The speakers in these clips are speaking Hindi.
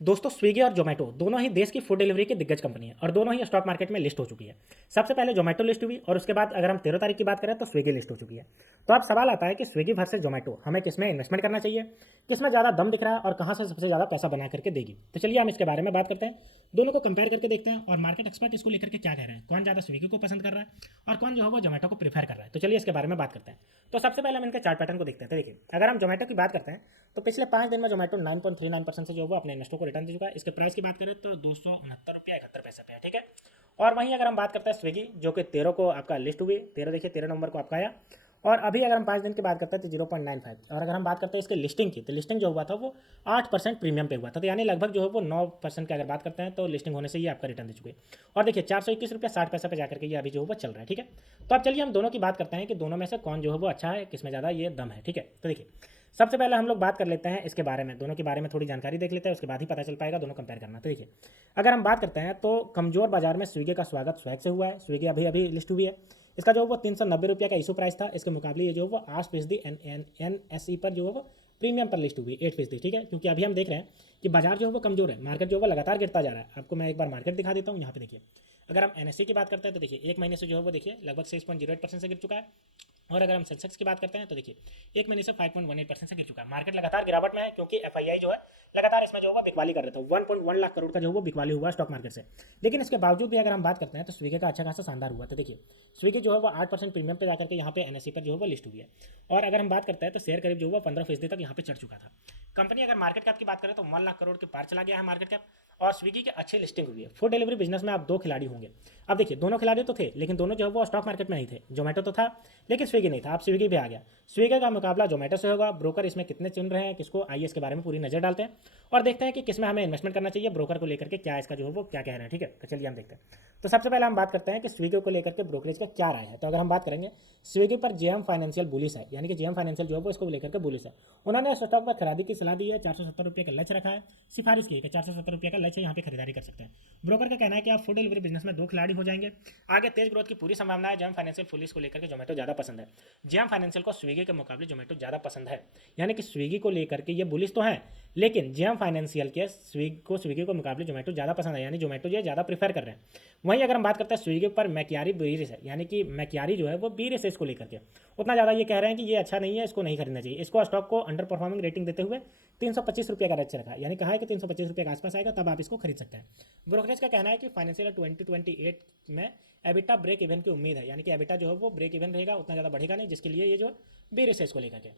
दोस्तों स्विगी और जोमेटो दोनों ही देश की फूड डिलीवरी की दिग्गज कंपनी है और दोनों ही स्टॉक मार्केट में लिस्ट हो चुकी है। सबसे पहले जोमेटो लिस्ट हुई और उसके बाद अगर हम 13 तारीख की बात करें तो स्विगी लिस्ट हो चुकी है। तो अब सवाल आता है कि स्विगी वर्सेस जोमेटो हमें किसमें इन्वेस्टमेंट करना चाहिए, किसमें ज़्यादा दम दिख रहा है और कहाँ से सबसे ज़्यादा पैसा बना करके देगी। तो चलिए हम इसके बारे में बात करते हैं, दोनों को कंपेयर करके देखते हैं और मार्केट एक्सपर्ट इसको लेकर के क्या कह रहे हैं, कौन ज़्यादा स्विगी को पसंद कर रहा है और कौन जो है वो जोमेटो को प्रीफर कर रहा है। तो चलिए इसके बारे में बात करते हैं। तो सबसे पहले हम इनके चार्ट पैटर्न को देखते हैं। तो देखिए अगर हम जोमेटो की बात करते हैं तो पिछले 5 दिन में जोमेटो 9.39% से जो है वो अपने इन्वेस्टर को रिटर्न दे चुका है। इसके प्राइस की बात करें तो 269 रुपया 71 पैसे पे है, ठीक है। और वहीं अगर हम बात करते हैं स्विगी जो कि 13 को आपका लिस्ट हुई, 13 देखिए 13 नवंबर को आपका आया। और अभी अगर हम 5 दिन की बात करते हैं तो 0.95। और अगर हम बात करते हैं इसके लिस्टिंग की तो लिस्टिंग जो हुआ था वो 8% प्रीमियम पे हुआ था, तो यानी लगभग जो है वो 9% की अगर बात करते हैं तो लिस्टिंग होने से ये आपका रिटर्न दे चुके हैं। और देखिए 421 रुपया 60 पैसे पे जाकर के ये अभी जो है वो चल रहा है, ठीक है। तो अब चलिए हम दोनों की बात करते हैं कि दोनों में से कौन जो है वो अच्छा है, किसमें ज़्यादा ये दम है, ठीक है। तो देखिए सबसे पहले हम लोग बात कर लेते हैं इसके बारे में, दोनों के बारे में थोड़ी जानकारी देख लेते हैं, उसके बाद ही पता चल पाएगा दोनों कंपेयर करना। तो देखिए अगर हम बात करते हैं तो कमजोर बाजार में स्विगी का स्वागत स्वैग से हुआ है। स्विगी अभी अभी लिस्ट हुई है, इसका जो वो 390 रुपये का इशू प्राइस था। इसके मुकाबले ये जो वो 8% NSE पर जो है वो प्रीमियम पर लिस्ट हुई 8%, ठीक है। क्योंकि अभी हम देख रहे हैं कि बाजार जो है वो कमजोर है, मार्केट जो है वो लगातार गिरता जा रहा है। आपको मैं एक बार मार्केट दिखा देता हूँ, यहाँ पे देखिए अगर हम NSE की बात करते हैं तो देखिए एक महीने से जो है वो देखिए लगभग 6.08% से गिर चुका है। और अगर हम सेंसेक्स की बात करते हैं तो देखिए एक महीने से 5.18% से गिर चुका है। मार्केट लगातार गिरावट में है क्योंकि FII जो है लगातार इसमें जो है बिकवाली कर रहे थे। 1.1 लाख करोड़ का जो है वो बिकवाली हुआ स्टॉक मार्केट से। लेकिन इसके बावजूद भी अगर हम बात करते हैं तो स्विगी का अच्छा खासा शानदार हुआ। तो देखिए स्विगी जो है वो 8% प्रीमियम पे जाकर के यहाँ पे NSE पर जो है वो लिस्ट हुई है। और अगर हम बात करते हैं तो शेयर करीब जो है 15% तक यहाँ पे चढ़ चुका था। कंपनी अगर मार्केट कैप की बात करें तो 1 लाख करोड़ के पार चला गया है मार्केट कैप। और स्विगी की अच्छी लिस्टिंग हुई है। फूड डिलीवरी बिजनेस में आप दो खिलाड़ी होंगे। अब देखिए दोनों खिलाड़ी तो थे लेकिन दोनों जो है वो स्टॉक मार्केट में नहीं थे। जोमेटो तो था लेकिन स्विगी नहीं था, अब स्विगी भी आ गया। स्विगी का मुकाबला जोमेटो से होगा। ब्रोकर इसमें कितने चुन रहे हैं किसको, आइए इसके बारे में पूरी नजर डालते हैं और देखते हैं कि किसमें हमें इन्वेस्टमेंट करना चाहिए, ब्रोकर को लेकर के क्या इसका जो है वो क्या कह रहे हैं, ठीक है। तो चलिए हम देखते हैं। तो सबसे पहले हम बात करते हैं कि स्विगी को लेकर के ब्रोकरेज का क्या राय है। तो अगर हम बात करेंगे स्विगी पर जेएम फाइनेंशियल बुलिस है, यानी कि जेएम फाइनेंशियल जो है वो इसको लेकर के बुलिस है। उन्होंने स्टॉक पर खरीदी की सलाह दी है, 470 रुपये का लक्ष्य रखा है, सिफारिश की है कि 470 रुपये का लक्ष्य यहाँ पे खरीदारी कर सकते हैं। ब्रोकर का कहना है कि आप फूड डिलीवरी बिजनेस में दो खिलाड़ी हो जाएंगे। आगे तेज ग्रोथ की पूरी संभावना है। जेएम फाइनेंशियल पुलिस को लेकर के जोमेटो ज़्यादा पसंद है। जेएम फाइनेंशियल को स्विगी के मुकाबले जोमेटो ज़्यादा पसंद है, यानी कि स्विगी को लेकर के ये बुलिस तो है लेकिन जेएम फाइनेंशियल के स्विगी को मुकाबले जोमेटो ज़्यादा पसंद है, यानी जोमेटो जो है ज़्यादा प्रीफर कर रहे हैं। वहीं अगर हम बात करते हैं स्विगी पर मैक्यारी बीरिस है, यानी कि मैक्यारी जो है वो बीरिस है इसको लेकर के उतना ज़्यादा ये कह रहे हैं कि ये अच्छा नहीं है, इसको नहीं खरीदना चाहिए। इसको स्टॉक को अंडर परफॉर्मिंग रेटिंग देते हुए 325 रुपये का लक्ष्य रखा है, यानी कहा है कि 325 रुपये के आसपास आएगा तब आप इसको खरीद सकते हैं। ब्रोकरेज का कहना है कि फाइनेंशियल 2028 में एबिटा ब्रेक इवन की उम्मीद है, यानी कि एबिटा जो है वो ब्रेक इवन रहेगा, उतना ज़्यादा बढ़ेगा नहीं, जिसके लिए ये जो बीरिस है इसको लेकर के।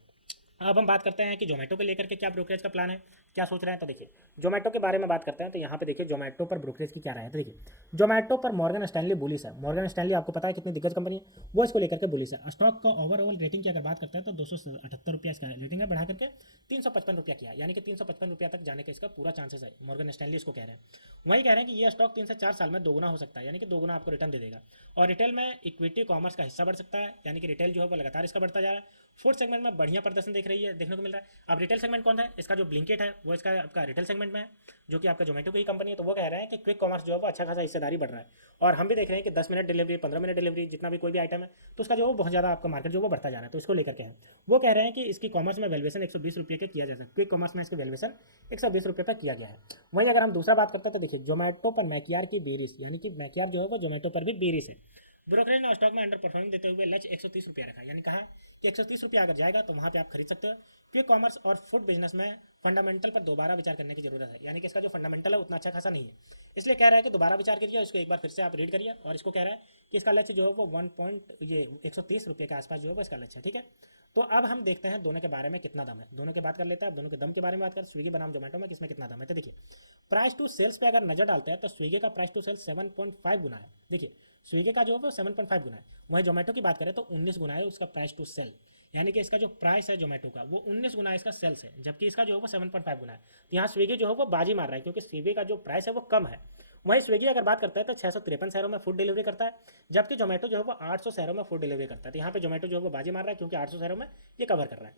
अब हम बात करते हैं कि जोमेटो को लेकर के क्या ब्रोकरेज का प्लान है, क्या सोच रहे हैं। तो देखिए जोमेटो के बारे में बात करते हैं तो यहाँ पे देखिए जोमेटो पर ब्रोकरेज की क्या राय है। तो देखिए जोमेटो पर मॉर्गन स्टैनली बुलिस है। मॉर्गन स्टैनली आपको पता है कितनी दिग्गज कंपनी है, वो इसको लेकर के बुलिस है। स्टॉक का ओवरऑल रेटिंग की अगर बात करते हैं तो 278 रुपया इसका रेटिंग है, बढ़ा करके 355 रुपया किया, यानी कि 355 रुपया तक जाने का इसका पूरा चांसेस है। मॉर्गन स्टैनली इसको कह रहे हैं। वही कह रहे हैं कि ये स्टॉक 3 से 4 साल में दोगुना हो सकता है, यानी कि दोगुना आपको रिटर्न दे देगा। और रिटेल में इक्विटी कॉमर्स का हिस्सा बढ़ सकता है, यानी कि रिटेल जो है वो लगातार इसका बढ़ता जा रहा है। फूड सेगमेंट में बढ़िया प्रदर्शन देखने को मिल रहा है। अब रिटेल सेगमेंट कौन सा है, इसका जो ब्लिंकिट है वो इसका आपका रिटेल सेगमेंट में है, जो कि आपका जोमेटो की कंपनी है। तो वो कह रहे हैं कि क्विक कॉमर्स जो है वो अच्छा खासा हिस्सेदारी बढ़ रहा है। और हम भी देख रहे हैं कि 10 मिनट डिलीवरी 15 मिनट डिलीवरी जितना भी कोई भी आइटम है तो उसका जो है बहुत ज़्यादा आपका मार्केट जो वो बढ़ता जा रहा है। तो इसको लेकर के हैं वो कह रहे हैं कि इसकी कॉमर्स में वैल्यूएशन 120 रुपये के किया जा सकता है। क्विक कॉमर्स में इसकी वैल्यूएशन 120 रुपये पर किया गया है। वहीं अगर हम दूसरा बात करते हैं तो देखिए जोमेटो पर मैकियार की बेरिस, यानी कि मैकियार जो है वो जोमेटो पर भी बेरिस है। ब्रोकरेज ने स्टॉक में अंडर परफॉर्मिंग देते हुए लक्ष्य 130 रुपया रखा, यानी कहा कि 130 रुपया अगर जाएगा तो वहाँ पे आप खरीद सकते हो। क्विक कॉमर्स और फूड बिजनेस में फंडामेंटल पर दोबारा विचार करने की जरूरत है, यानी कि इसका जो फंडामेंटल है उतना अच्छा खासा नहीं है। इसलिए कह रहा है कि दोबारा विचार करिए, इसको एक बार फिर से आप रीड करिए। और इसको कह रहा है कि इसका लक्ष्य जो है वो 130 रुपये के आसपास जो है वो इसका लक्ष्य है, ठीक है। तो अब हम देखते हैं दोनों के बारे में कितना दम है, दोनों की बात कर लेते हैं। अब दोनों के दम के बारे में बात करें, स्विगी बनाम जोमेटो में किसमें कितना दम है। तो देखिए प्राइस टू सेल्स पे अगर नजर डालते हैं तो स्विगी का प्राइस टू सेल्स 7.5 गुना है। देखिए स्विगी का जो है वो 7.5 गुना है। वहीं जोमेटो की बात करें तो 19 गुना है उसका प्राइस टू सेल, यानी कि इसका जो प्राइस है जोमेटो का वो 19 गुना इसका सेल्स है, जबकि इसका जो है वो 7.5 गुना है। तो यहाँ स्विगी जो है वो बाजी मार रहा है क्योंकि स्विगी का जो प्राइस है वो कम है। वहीं स्विगी अगर बात करता है तो 653 शहरों में फूड डिलीवरी करता है, जबकि जोमेटो जो है वो 800 शहरों में फूड डिलीवरी करता है। तो यहाँ पे जोमेटो जो है वो बाजी मार रहा है क्योंकि 800 शहरों में ये कवर कर रहा है।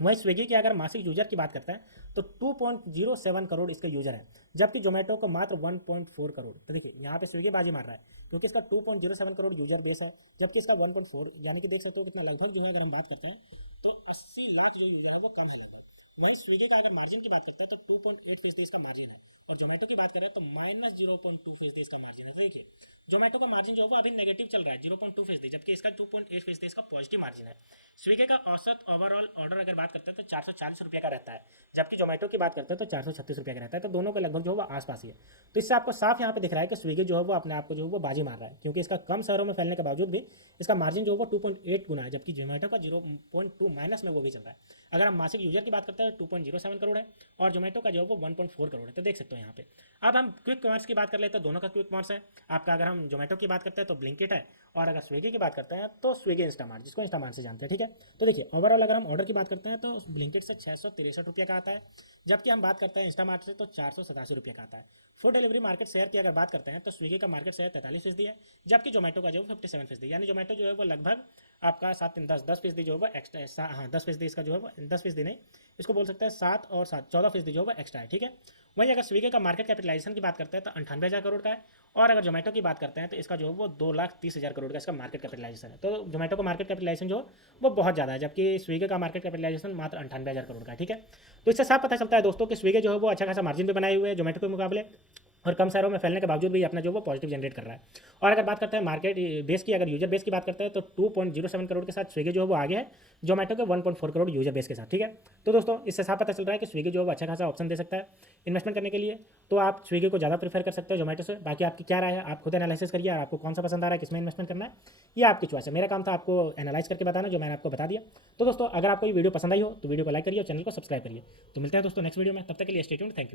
वहीं स्विगी की अगर मासिक यूजर की बात करते हैं तो 2.07 करोड़ इसके यूजर हैं, जबकि जोमेटो को मात्र 1.4 करोड़। तो देखिए यहाँ पे स्विगी बाजी मार रहा है क्योंकि इसका 2.07 करोड़ यूजर बेस है, जबकि इसका 1.4, यानी कि देख सकते हो कितना लगभग जो है अगर हम बात करते हैं तो 80 लाख जो यूजर है वो कम है लगभग। वहीं स्विगी का अगर मार्जिन की बात करते हैं तो 2.8% इसका मार्जिन है, और जोमेटो की बात करें तो -0.2% इसका मार्जिन है। तो देखिए जोमेटो का मार्जिन जो है वो अभी नेगेटिव चल रहा है 0.2%, जबकि इसका 2.8% इसका पॉजिटिव मार्जिन है। स्विगी का औसत ओवरऑल ऑर्डर अगर बात करते हैं तो 440 रुपये का रहता है, जबकि जोमेटो की बात करते हैं तो 436 रुपये का रहता है। तो दोनों के लगभग जो है वो आसपास ही है। तो इससे आपको साफ यहाँ पे दिख रहा है कि स्विगी जो है वो अपने आप को जो है वो बाजी मार रहा है, क्योंकि इसका कम शहरों में फैलने के बावजूद भी इसका मार्जिन जो है वो 2.8 गुना है, जबकि जोमेटो का 0.2 माइनस में वो भी चल रहा है। अगर हम मासिक यूजर की बात करते हैं 2.07 करोड़ है, और जोमेटो का जो है वो 1.4 करोड़ है। तो देख सकते हो यहाँ पे। अब हम क्विक कॉमर्स की बात कर लेते हैं, दोनों का क्विक कॉमर्स है आपका। अगर हम जोमेटो की बात करते हैं तो ब्लिंकिट है, और अगर स्विगी की बात करते हैं तो स्विगी इंस्टामार्ट, जिसको इंस्टामार्ट से जानते हैं, ठीक है। तो देखिए ओवरऑल अगर हम ऑर्डर की बात करते हैं तो ब्लिंकिट से 663 रुपये का आता है, जबकि हम बात करते हैं इंस्टामार्ट से तो 487 रुपये का आता है। फूड डिलीवरी मार्केट शेयर की अगर बात करते हैं तो स्विगी का मार्केट शेयर 43% है, जबकि जोमेटो का जो है 57%, यानी जोमेटो जो है वो लगभग आपका 7-10-10% जो है वो एक्स्ट्रा, हाँ 10% इसका जो है वो 10% नहीं, इसको बोल सकते हैं 7 और 7 14% जो है वो एक्स्ट्रा है, ठीक है। वहीं अगर स्विगी का मार्केट कैपिटलाइजेशन की बात करते हैं तो 98,000 करोड़ का है, और अगर जोमेटो की बात करते हैं तो इसका जो है वो 2,30,000 करोड़ का इसका मार्केट कैपिटलाइजेशन है। तो जोमेटो का मार्केट कैपिटलाइजेशन जो वो बहुत ज़्यादा है, जबकि स्विगी का मार्केट कैपिटलाइजेशन मात्र 98,000 करोड़ का है, ठीक है। तो इससे साफ पता चलता है दोस्तों कि स्विगी जो है वो अच्छा खासा मार्जिन भी बनाए हुए है जोमेटो के मुकाबले, और कम शहरों में फैलने के बावजूद भी अपना जो वो पॉजिटिव जनरेट कर रहा है। और अगर बात करते हैं मार्केट बेस की, अगर यूजर बेस की बात करते हैं तो 2.07 करोड़ के साथ स्विगी जो है वो आगे है जोमेटो के 1.4 करोड़ यूजर बेस के साथ, ठीक है। तो दोस्तों इससे साफ पता चल रहा है कि स्विगी जो है वो अच्छा खासा ऑप्शन दे सकता है इन्वेस्टमेंट करने के लिए। तो आप स्विगी को ज़्यादा प्रीफर कर सकते हो जोमेटो से। बाकी आपकी क्या राय है, आप खुद एनालिसिस करिए, और आपको कौन सा पसंद आ रहा है, किसमें इन्वेस्टमेंट करना है, ये आपकी चॉइस है। मेरा काम था आपको एनालाइज करके बताना, जो मैंने आपको बता दिया। तो दोस्तों अगर आपको ये वीडियो पसंद आई हो तो वीडियो को लाइक करिए और चैनल को सब्सक्राइब करिए। तो मिलते हैं दोस्तों नेक्स्ट वीडियो में, तब तक के लिए स्टे ट्यून्ड, थैंक यू।